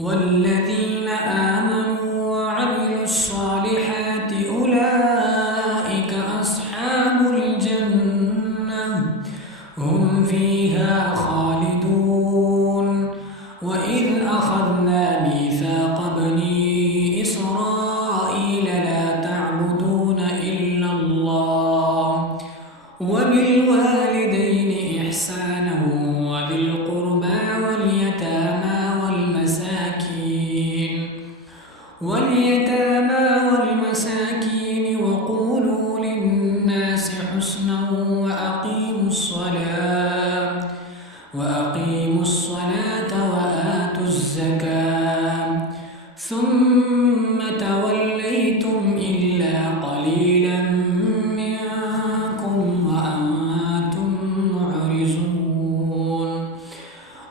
والذين آمنوا وعملوا الصالحات أولئك أصحاب الجنة هم فيها خالدون. وإذ أخذنا ميثاق بني إسرائيل لا تعبدون إلا الله وبالوالدين إحسانا وذي القربى واليتامى والمساكين وقولوا للناس حسنا وأقيموا الصلاة وآتوا الزكاة ثم توليتم إلا قليلا منكم وأنتم معرضون.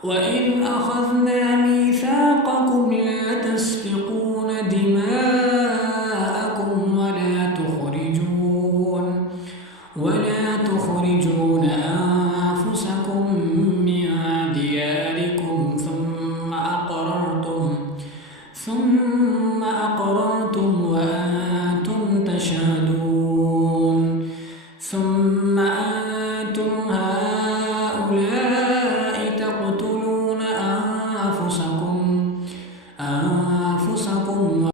وإذ أخذنا ميثاقكم لا تسفكون دماءكم ولا تخرجون أنفسكم من دياركم ثم أقررتم وأنتم تشهدون.